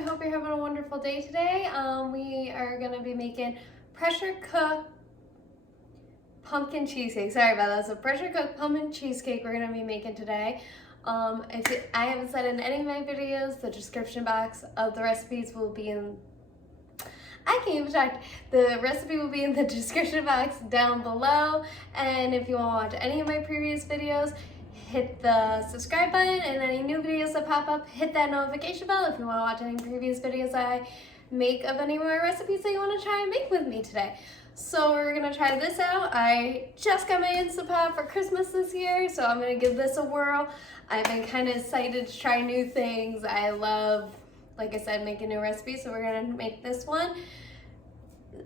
I hope you're having a wonderful day today. We are going to be making pressure cooked pumpkin cheesecake. Sorry about that. So pressure cooked pumpkin cheesecake we're going to be making today. If I haven't said in any of my videos, the description box of the recipes will be in, I can't even talk. The recipe will be in the description box down below. And if you want to watch any of my previous videos, hit the subscribe button, and any new videos that pop up, hit that notification bell if you want to watch any previous videos I make of any more recipes that you want to try and make with me today. So we're going to try this out. I just got my Instant Pot for Christmas this year, so I'm going to give this a whirl. I've been kind of excited to try new things. I love, like I said, making new recipes, so we're going to make this one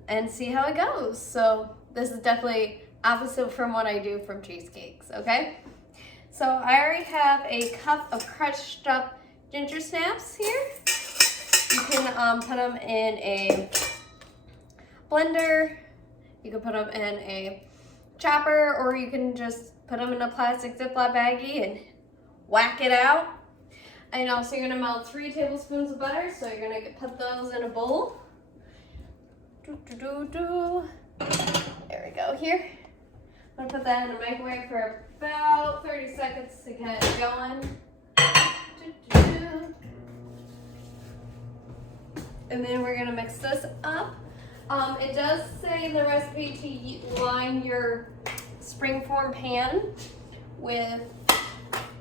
and see how it goes. So this is definitely opposite from what I do from cheesecakes, okay? So I already have a cup of crushed up ginger snaps here. You can put them in a blender, you can put them in a chopper, or you can just put them in a plastic Ziploc baggie and whack it out. And also you're gonna melt 3 tablespoons of butter, so you're gonna put those in a bowl. There we go here. I'm gonna put that in the microwave for about 30 seconds to get it going. And then we're gonna mix this up. It does say in the recipe to line your springform pan with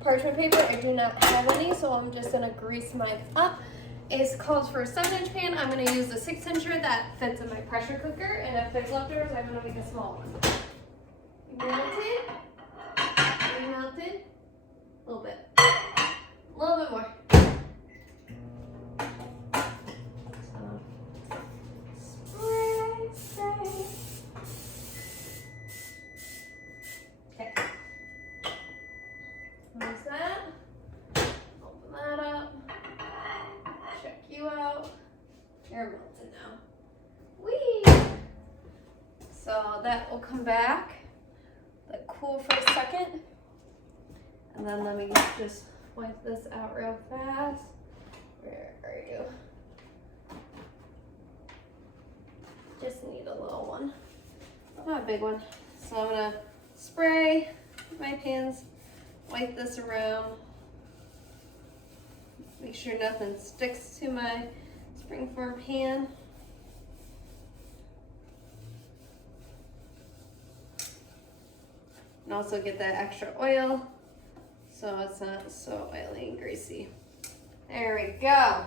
parchment paper. I do not have any, so I'm just gonna grease mine up. It calls for a 7-inch pan. I'm gonna use the 6-incher that fits in my pressure cooker, and if there's leftovers, I'm gonna make a small one. Melted, melted, a little bit more. Spray. Okay. There's that. Open that up. Check you out. You're melted now. Whee! So that will come back. Let cool for a second, and then let me just wipe this out real fast. Where are you? Just need a little one, not a big one. So I'm gonna spray my pans, wipe this around, make sure nothing sticks to my springform pan. And also get that extra oil so it's not so oily and greasy. There we go.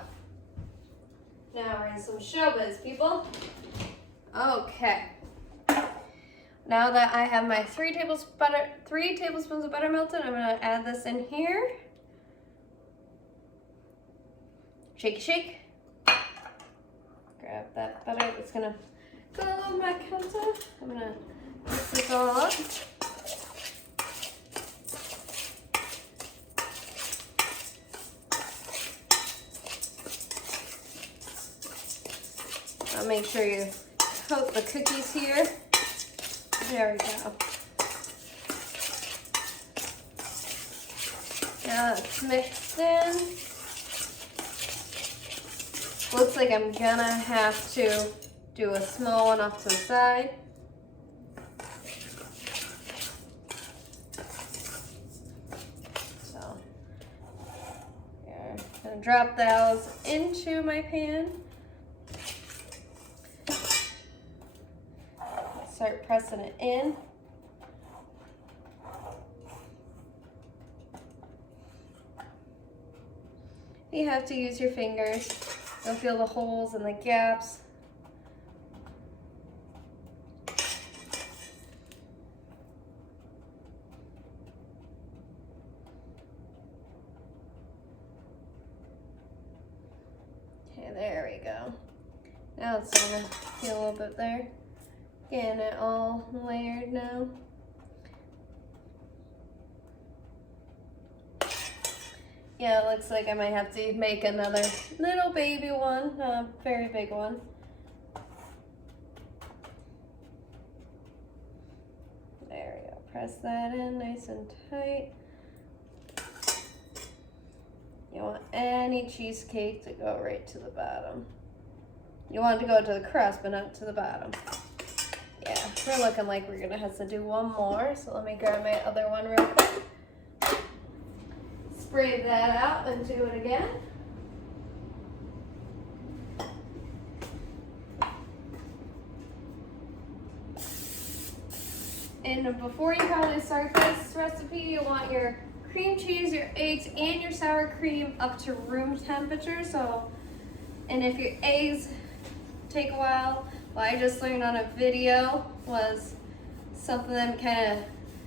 Now we're in some showbiz, people. Okay. Now that I have my 3 tablespoons of butter melted, I'm gonna add this in here. Shake, shake. Grab that butter that's gonna go on my counter. I'm gonna mix this all up. Make sure you coat the cookies here. There we go. Now it's mixed in. Looks like I'm gonna have to do a small one off to the side. So, yeah, I'm gonna drop those into my pan. Start pressing it in. You have to use your fingers. You'll feel the holes and the gaps. Okay, there we go. Now it's gonna feel a little bit there. Getting it all layered now. Yeah, it looks like I might have to make another little baby one, not a very big one. There we go. Press that in nice and tight. You want any cheesecake to go right to the bottom. You want it to go to the crust, but not to the bottom. Yeah, we're looking like we're gonna have to do one more, so let me grab my other one real quick. Spray that out and do it again. And before you probably start this recipe, you want your cream cheese, your eggs, and your sour cream up to room temperature. So, and if your eggs take a while, what I just learned on a video was something that kind of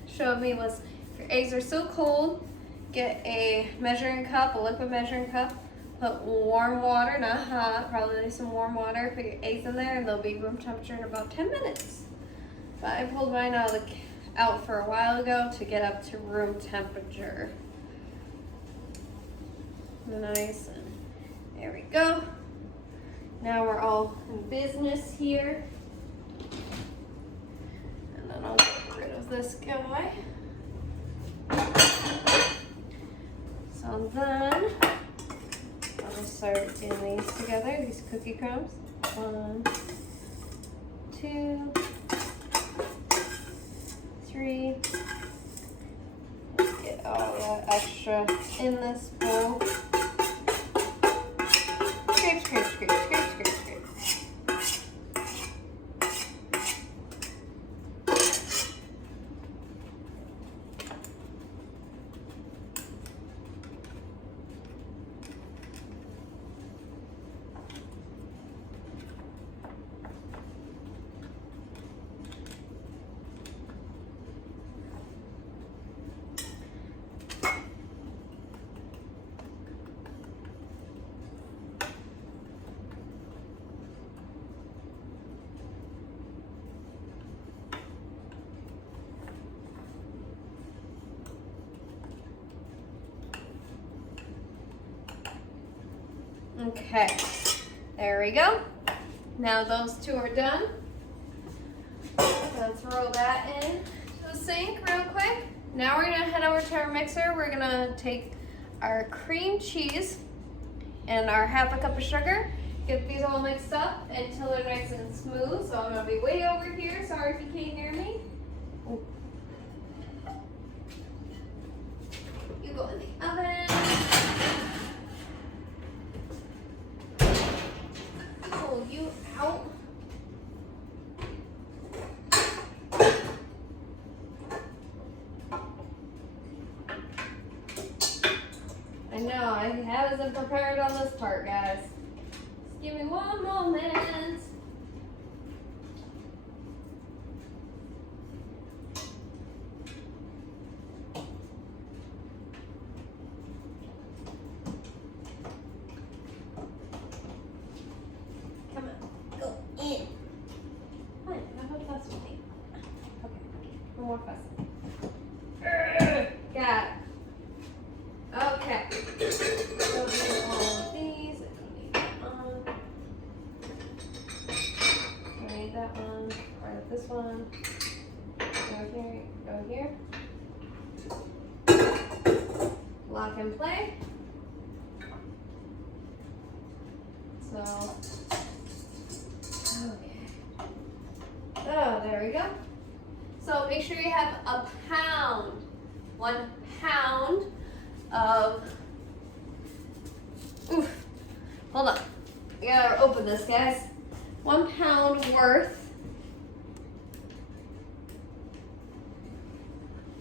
showed me was if your eggs are so cold, get a measuring cup, a liquid measuring cup, put warm water, not hot, probably some warm water, put your eggs in there and they'll be room temperature in about 10 minutes. But I pulled mine out for a while ago to get up to room temperature. Nice, and there we go. Now we're all in business here. And then I'll get rid of this guy. So then, I'll start getting these together, these cookie crumbs. 1, 2, 3. Let's get all that extra in this bowl. Scrape, scrape, scrape, scrape, scrape, scrape. Okay, there we go. Now those two are done. Let's throw that in to the sink real quick. Now we're gonna head over to our mixer. We're gonna take our cream cheese and our half a cup of sugar, get these all mixed up until they're nice and smooth. So I'm gonna be way over here. Sorry if you can't hear me. Ooh. You go in the oven. Pull you out. I know, I wasn't prepared on this part, guys. Just give me one moment. Come on, go in. Fine, how about fuss with me? Okay, no more fussing. Got it. Okay. So do all of these. I don't need that one. I need that one. Or this one. Go here. Go here. Lock and play. So, okay. Oh, there we go. So make sure you have a pound. 1 pound of, hold on. We gotta open this, guys. 1 pound worth.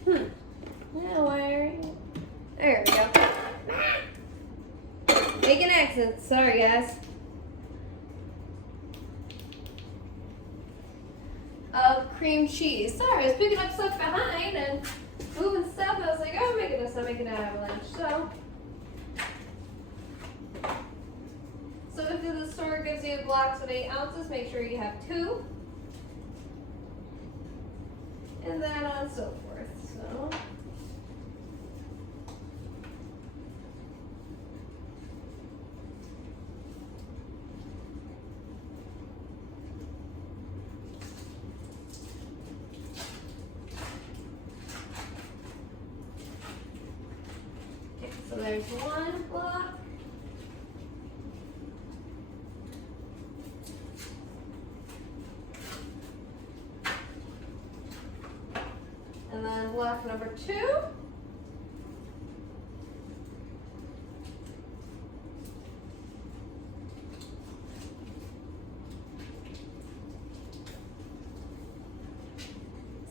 Yeah, why are you? There we go. Making accents. Sorry, guys. Of cream cheese. Sorry, I was picking up stuff behind and moving stuff. I was like, oh my goodness, I'm making an avalanche. So if the store gives you blocks of 8 ounces, make sure you have 2. And then on and so forth. So. So there's there's one block. And then block number 2.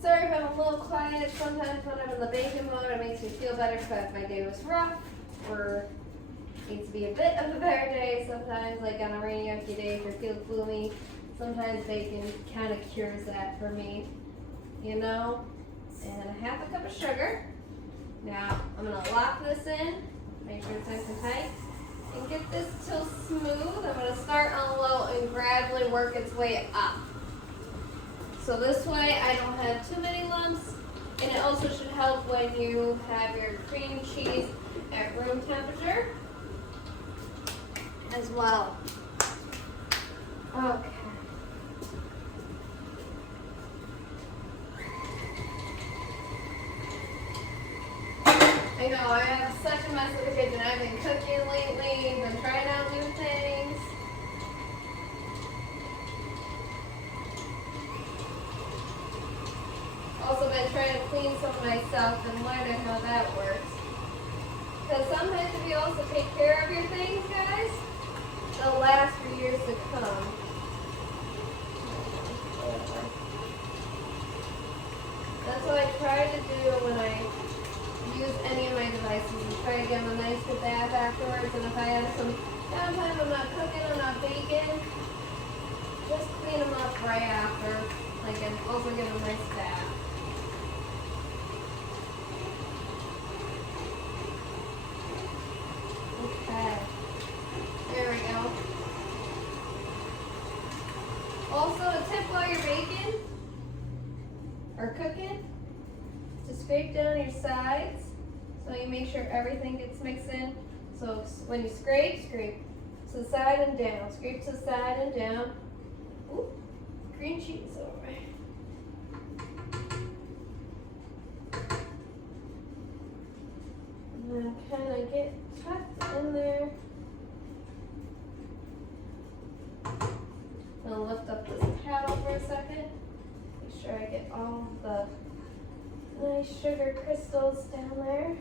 Sorry if I'm a little quiet. Sometimes when I'm in the baking mode, it makes me feel better if my day was rough or needs to be a bit of a better day. Sometimes, like on a rainy, empty day, if you're feeling gloomy, sometimes baking kind of cures that for me, you know? And a half a cup of sugar. Now, I'm going to lock this in, make sure it's nice and tight, and get this till smooth. I'm going to start on low and gradually work its way up. So this way I don't have too many lumps, and it also should help when you have your cream cheese at room temperature as well. Okay. I know, I have such a mess in the kitchen. I've been cooking lately, been trying out new things. Also been trying to clean some of my stuff and learning how that works. Because sometimes if you also take care of your things, guys, they'll last for years to come. That's what I try to do when I use any of my devices and try to give them a nice good bath afterwards. And if I have some downtime, I'm not cooking, I'm not baking, just clean them up right after. Like, and also give them a nice bath. Okay, there we go. Also, a tip while you're baking or cooking, to scrape down your sides so you make sure everything gets mixed in. So when you scrape, scrape to the side and down, scrape to the side and down. Ooh, green cheese over. And then kind of get tucked in there. I'll lift up this paddle for a second. Make sure I get all of the nice sugar crystals down there.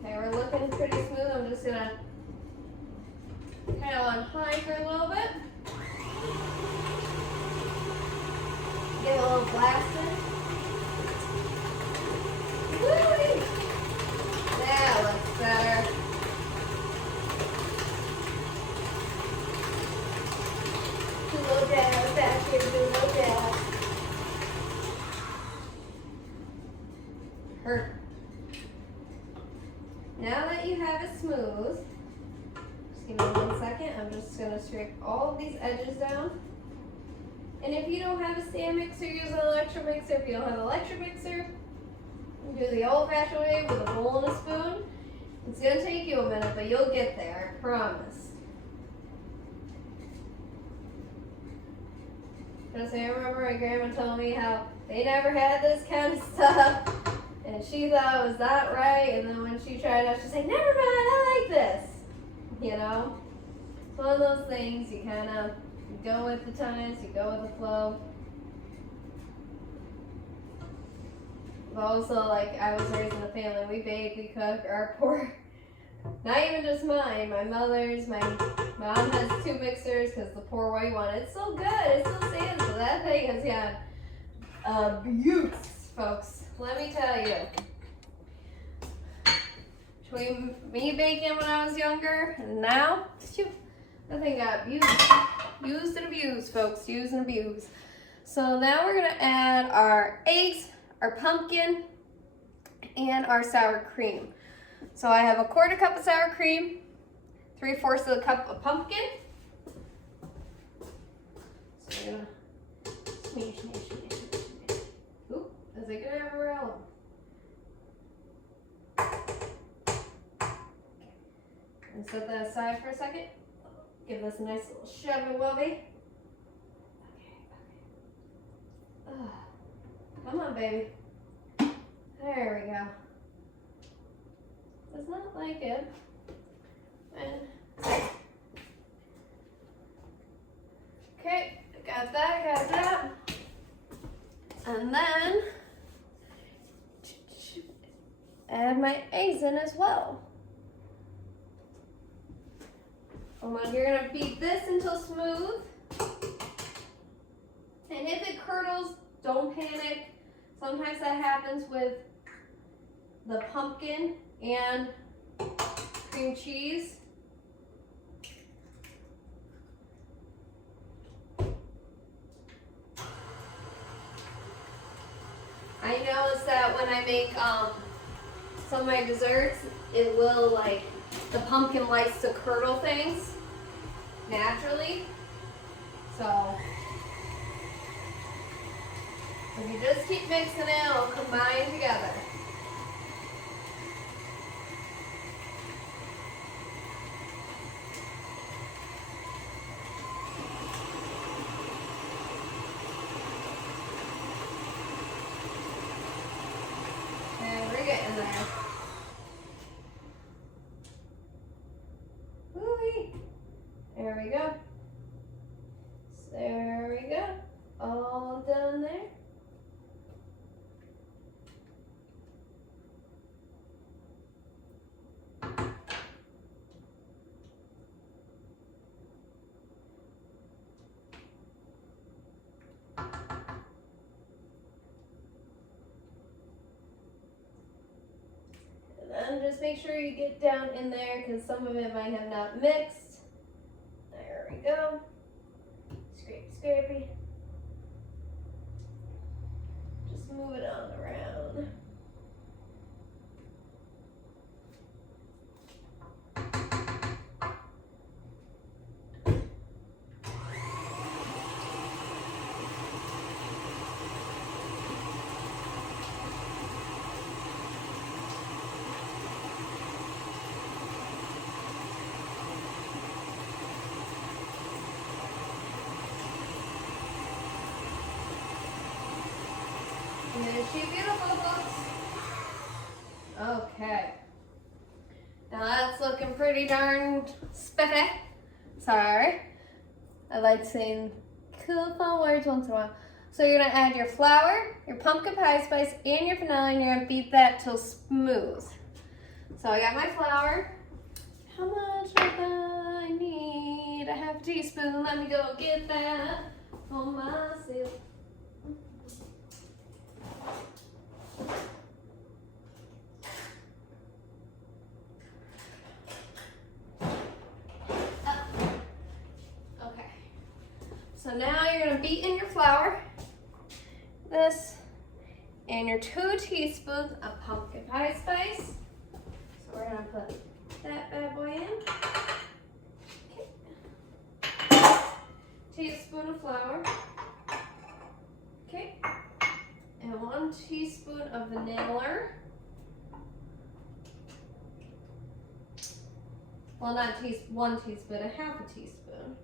Okay, we're looking pretty smooth. I'm just gonna kind of on high for a little bit. Get a little blasted. Woo! That looks better. Do a little dab back here, do a little dab. Perfect. Now that you have it smooth, just give me 1 second. I'm just going to scrape all of these edges down. And if you don't have a stand mixer, use an electric mixer. If you don't have an electric mixer, do the old-fashioned way with a bowl and a spoon. It's going to take you a minute, but you'll get there, I promise. Because I remember my grandma telling me how they never had this kind of stuff. And she thought it was not right, and then when she tried it, she's like, never mind, I like this. You know? It's one of those things, you kind of go with the times, you go with the flow. But also, like, I was raised in a family, we bake, we cook, our pork. Not even just mine, my mother's, my mom has 2 mixers, because the poor white one, it's so good, it still stands, so that thing has got abuse, folks. Let me tell you, between me baking when I was younger and now, that thing got used and abused, folks, used and abused. So now we're gonna add our eggs, our pumpkin, and our sour cream. So I have a 1/4 cup of sour cream, 3/4 of a cup of pumpkin. So we're gonna smash. Oop, is it gonna ever roll? And set that aside for a second. Give this a nice little shove and wubby. Okay. Come on, baby. There we go. does not like it. And okay, got that. And then add my eggs in as well. You're gonna beat this until smooth. And if it curdles, don't panic. Sometimes that happens with the pumpkin and cream cheese. I noticed that when I make some of my desserts, it will the pumpkin likes to curdle things naturally. So if you just keep mixing it, it'll combine together. And we're getting there. Woo-wee. There we go. There we go. All done there. And just make sure you get down in there because some of it might have not mixed. There we go. Scrapey. Just move it on around. Is she beautiful, folks? Okay. Now that's looking pretty darn spiffy. Sorry. I like saying cool fun words once in a while. So you're gonna add your flour, your pumpkin pie spice, and your vanilla, and you're gonna beat that till smooth. So I got my flour. How much of that I need? A half teaspoon. Let me go get that for myself. Okay, so now you're gonna beat in your flour, this, and your 2 teaspoons of pumpkin pie spice. So we're gonna put that bad boy in. Okay. Teaspoon of flour. Okay. And 1 teaspoon of vanilla. Well, not 1 teaspoon, a half a teaspoon.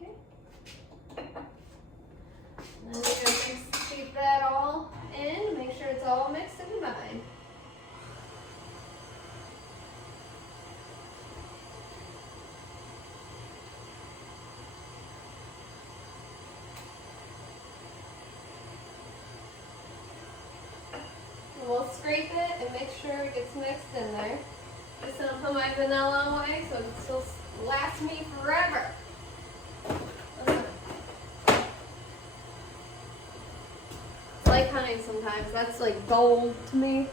Okay. And then you're gonna keep that all in, make sure it's all mixed and combined. We'll scrape it and make sure it gets mixed in there. Just gonna put my vanilla away so it still lasts me forever. It's like honey sometimes. That's like gold to me,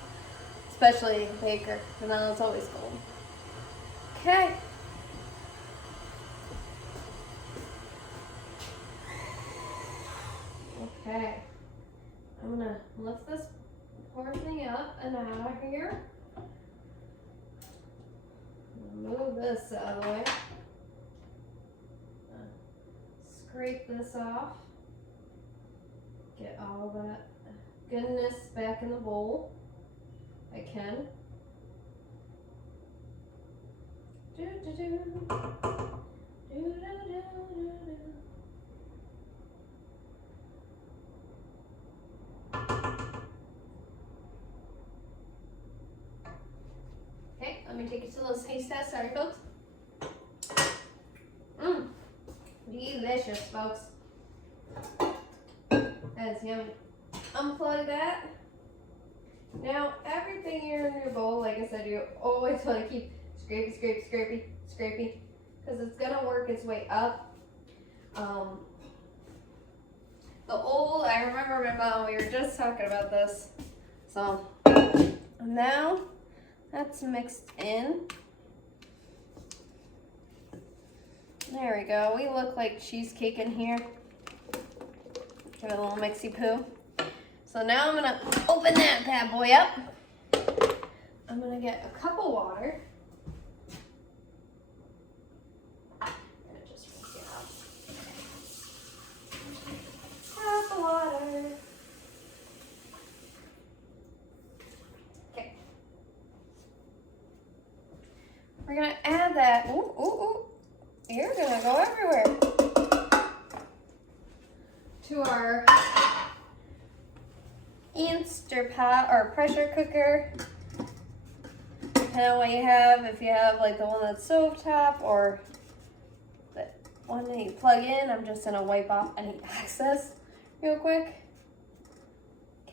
especially baker. Vanilla's always gold. Okay. Okay. I'm gonna lift this pour thing up and out of here. Move this out of the way. Scrape this off. Get all that goodness back in the bowl. I can. Do do do. Do do do do do. Let me take it to those taste tests. Sorry, folks. Delicious, folks. That's yummy. Unplug that. Now, everything here in your bowl, like I said, you always want to keep scrapey, because it's going to work its way up. I remember my mom, we were just talking about this. So, now that's mixed in. There we go. We look like cheesecake in here. Give it a little mixy poo. So now I'm gonna open that bad boy up. I'm gonna get a cup of water. And just rinse it out. Cup of water. Okay. We're gonna add that. Ooh, ooh, ooh. You're gonna go everywhere. To our Instant Pot or pressure cooker. Depending on what you have, if you have like the one that's stovetop or the one that you plug in, I'm just gonna wipe off any excess real quick.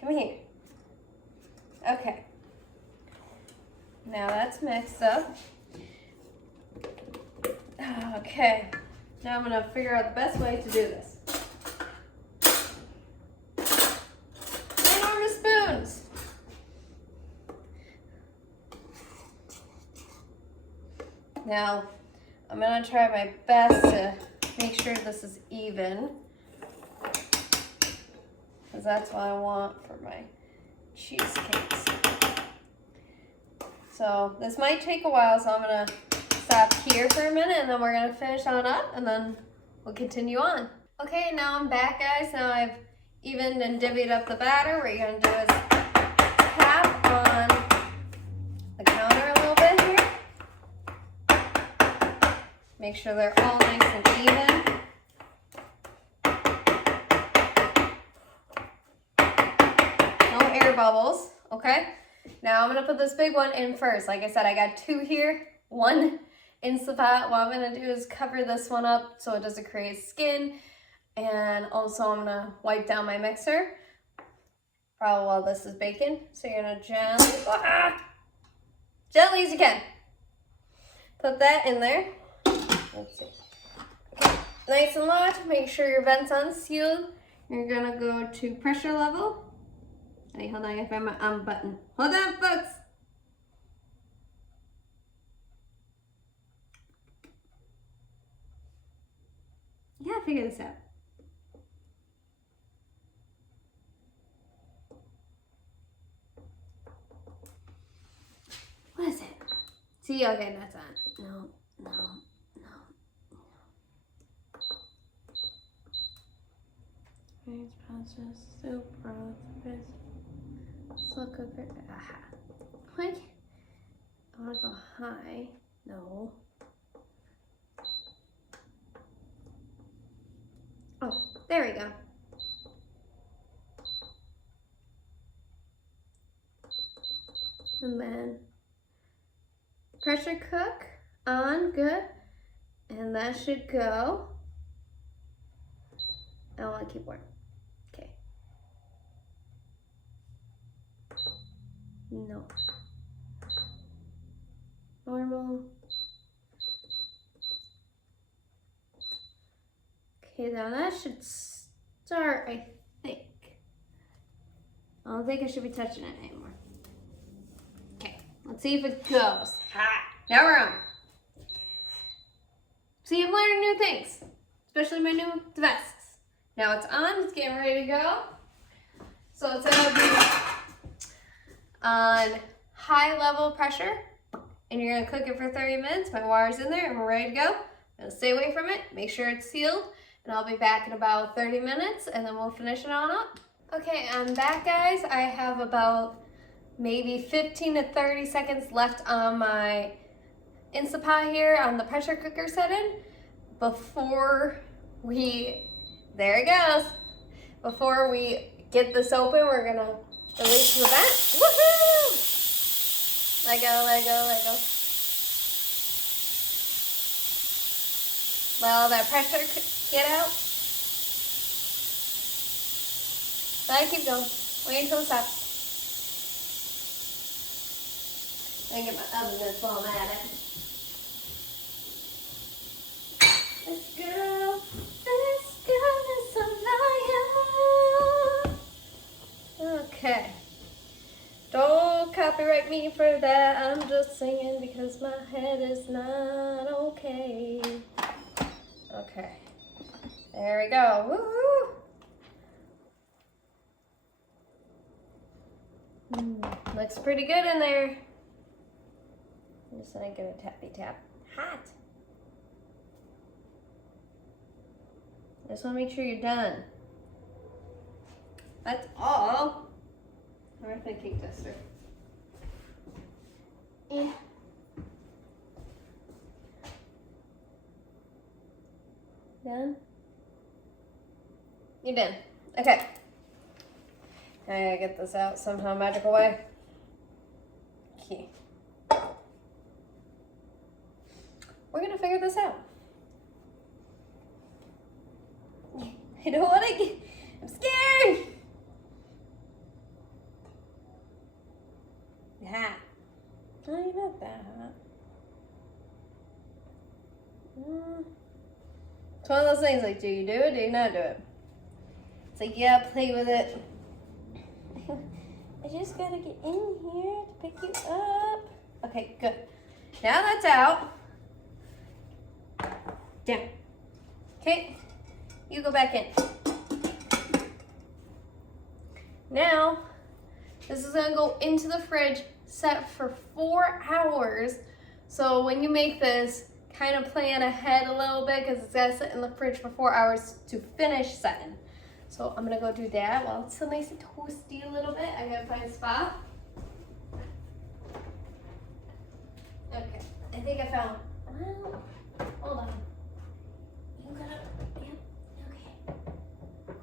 Come here. Okay. Now that's mixed up. Okay. Now I'm gonna figure out the best way to do this. Spoons. Now, I'm going to try my best to make sure this is even, because that's what I want for my cheesecakes. So this might take a while, so I'm going to stop here for a minute, and then we're going to finish on up, and then we'll continue on. Okay, now I'm back, guys. Now I've evened and divvied up the batter. What you're going to do is tap on the counter a little bit here. Make sure they're all nice and even. No air bubbles, okay? Now I'm going to put this big one in first. Like I said, I got 2 here, 1 Instant Pot. What I'm going to do is cover this one up so it doesn't create skin. And also I'm gonna wipe down my mixer probably while this is baking. So you're gonna gently as you can. Put that in there. Let's see. Okay. Nice and low, make sure your vent's unsealed. You're gonna go to pressure level. Hey, hold on, I gotta find my on button. Hold on, folks. Yeah, figure this out. What is it? See, okay, that's on. No. Rice process, soup, broth, slow cooker. Aha. What? I want to go high. No. Oh, there we go. And then pressure cook on, good. And that should go. I want to keep warm. Okay. No. Normal. Okay, now that should start, I think. I don't think I should be touching it anymore. Okay, let's see if it goes. Ha! Now we're on. See, I'm learning new things, especially my new devices. Now it's on, it's getting ready to go. So it's gonna be on high level pressure, and you're gonna cook it for 30 minutes. My water's in there and we're ready to go. I'm gonna stay away from it, make sure it's sealed, and I'll be back in about 30 minutes and then we'll finish it on up. Okay, I'm back, guys. I have about maybe 15 to 30 seconds left on my Instant Pot here on the pressure cooker setting. Before we, there it goes. Before we get this open, we're gonna release the vent. Woohoo! Let go, let go, let go. Let all that pressure get out. Then keep going. Wait until it stops. Then get my oven that's all at it. This girl is a liar. Okay. Don't copyright me for that. I'm just singing because my head is not okay. Okay. There we go. Woo-hoo. Looks pretty good in there. I'm just gonna give it a tappy tap. Hot. I just wanna make sure you're done. That's all. Where's my cake tester? Done? You're done. Okay. I gotta get this out somehow magical way. Okay. We're gonna figure this out. I don't wanna get, I'm scared! Yeah. No, you're not that hot. It's one of those things like, do you do it, do you not do it? It's like, yeah, play with it. I just gotta get in here to pick you up. Okay, good. Now that's out. Down. Okay, you go back in. Now, this is gonna go into the fridge, set for 4 hours. So when you make this, kind of plan ahead a little bit because it's gotta sit in the fridge for 4 hours to finish setting. So I'm gonna go do that while it's still nice and toasty a little bit. I gotta find a spot. Okay, I think I found, well, hold on. You gotta, yep, okay.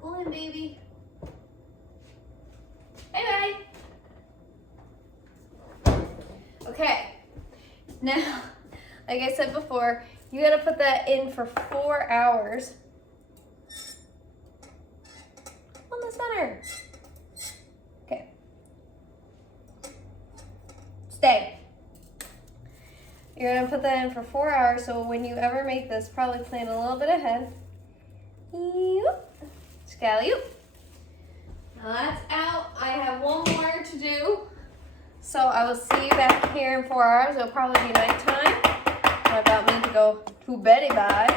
Go in, baby. Bye bye. Okay, now, like I said before, you gotta put that in for 4 hours. On the center. Okay. Stay. You're gonna put that in for 4 hours, so when you ever make this, probably plan a little bit ahead. Scallop. Now that's out. I have one more to do. So I will see you back here in 4 hours. It'll probably be nighttime. Not about me to go to beddy bye.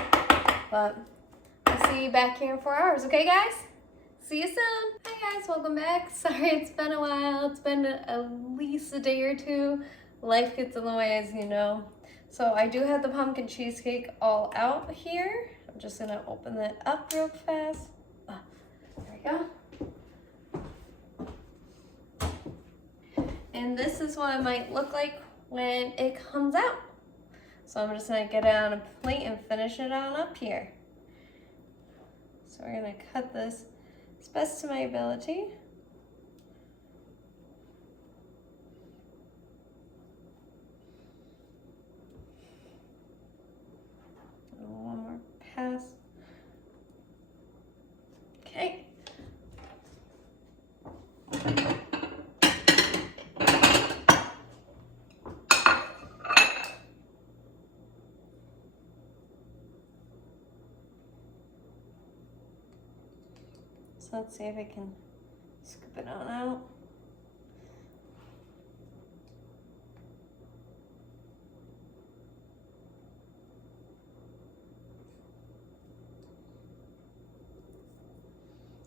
But I'll see you back here in 4 hours. Okay, guys? See you soon. Hi guys, welcome back. Sorry it's been a while. It's been at least a day or two. Life gets in the way, as you know. So I do have the pumpkin cheesecake all out here. I'm just gonna open that up real fast. There we go. And this is what it might look like when it comes out. So I'm just gonna get it on a plate and finish it on up here. So we're gonna cut this as best to my ability. One more pass. Okay. So let's see if I can scoop it on out.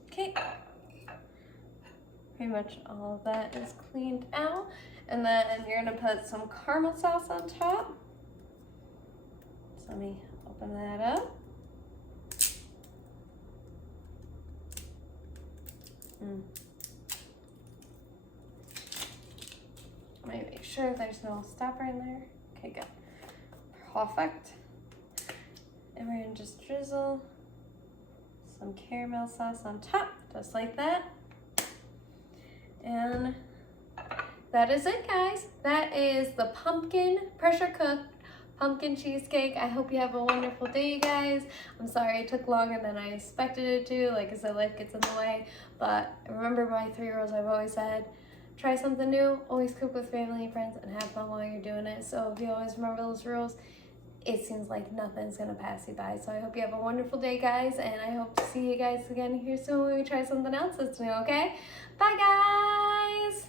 Okay. Pretty much all of that is cleaned out. And then you're gonna put some caramel sauce on top. So let me open that up. Let me make sure there's no stopper in there. Okay, good. Perfect. And we're gonna just drizzle some caramel sauce on top, just like that. And that is it, guys. That is the pumpkin pressure cooked pumpkin cheesecake. I hope you have a wonderful day, you guys. I'm sorry it took longer than I expected it to. Like I said, life gets in the way. But remember my 3 rules I've always said. Try something new, always cook with family and friends, and have fun while you're doing it. So if you always remember those rules, it seems like nothing's gonna pass you by. So I hope you have a wonderful day, guys, and I hope to see you guys again here soon when we try something else that's new, okay? Bye, guys!